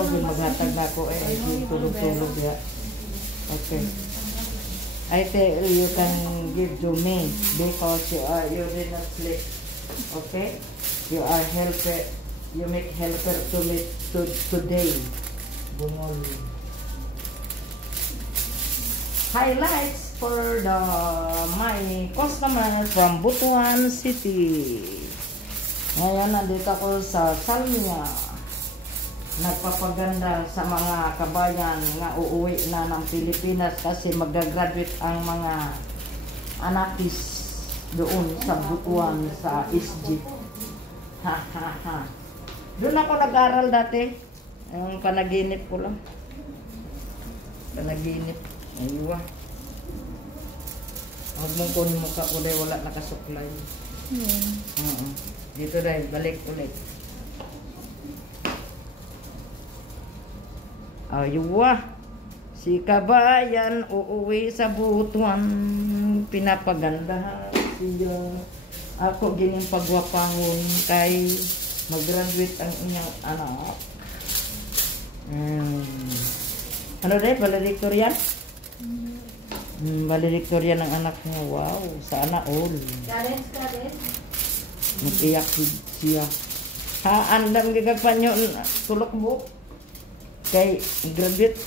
ikaw din maghatag na ako tulog-tulog ya. Okay. I tell you can give to me because you did not sleep. Okay? You are helper. You make helper to me today. Bungol. Highlights for my customers from Butuan City. Ngayon nandito ako sa Salmia. Nagpapaganda sa mga kabayan nga uuwi na ng Pilipinas kasi magagraduate ang mga anakis doon sa Butuan sa SG. Ha ha ha. Doon ako nag-aral dati. Yung panaginip ko lang. Panaginip. Aywa. Huwag mong kunin mukha ko dahil wala nakasuklay. Dito dahil, balik ulit. Aywa. Si kabayan uuwi sa Butuan. Pinapagandahan siya. Ako gining pagwapahon kay mag-graduate ang inyong anak. Ano dahil? Valedictorian? Valedictorian ng anak niya. Wow, sana all. Mag-iyak siya. Andam gagagpan nyo tulok mo. Kay graduate.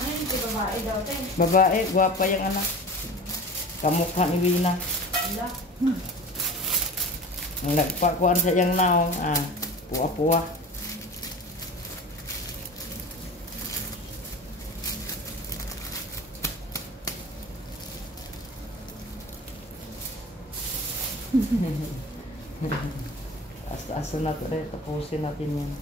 Ay, si babae daw tayo. Babae, gwapa yung anak. Kamukha ni Wina. Nagpakuan sa iyang naong. Puwa-puwa. Asa na ito rin. Tapusin natin yan.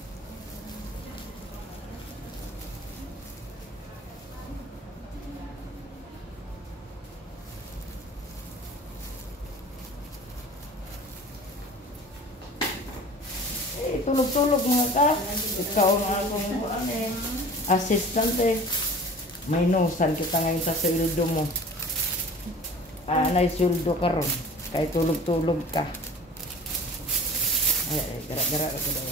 Tulog-tulog mga ka. Ikaw nga akong assistant May nusan kita ngayon sa sweldo mo. Anay sweldo ka ron. Kaya tulog-tulog ka. Ay, gara-gara ako daw.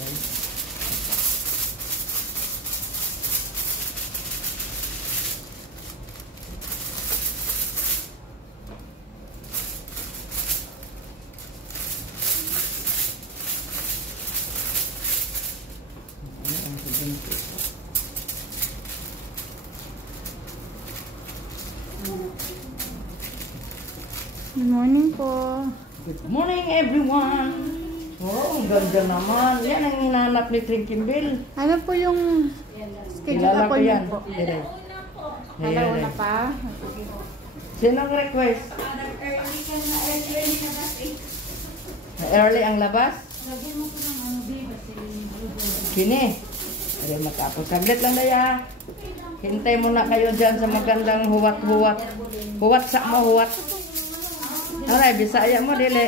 Good morning po. Good morning everyone. Oh, ang ganda naman. Yan ang hinanap ni Trinkimbel. Ano po yung schedule Kilala ko yan. po? Una pa? Sinong request? Early ang labas? Kini. Ay, matapos. Saglit lang daya. Hintay mo na kayo dyan sa magandang huwat-huwat. Huwat sa mo, huwat. Aray, Bisaya mo, dili.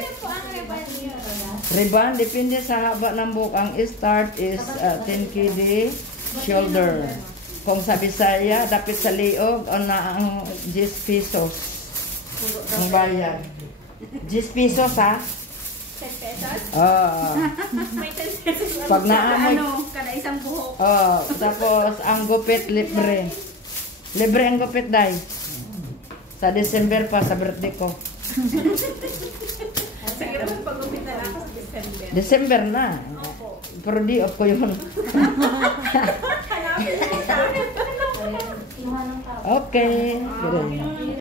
Ribbon, depende sa haba ng buhok. Ang start is 10 kd shoulder. Kung sa Bisaya, dapat sa liog, o na ang 10 pesos. Ang bayad. 10 pesos, ha? 10 pesos? Oo. May 10 pesos. Pag naamoy. Kada isang buhok. Oo. Tapos, ang gupit, libre. Libre ang gupit, day. Sa December pa, sa birthday ko. Sige naman pag-upit na lang sa December. December na. Pero di off ko yun. Hanapin mo sa akin. Okay.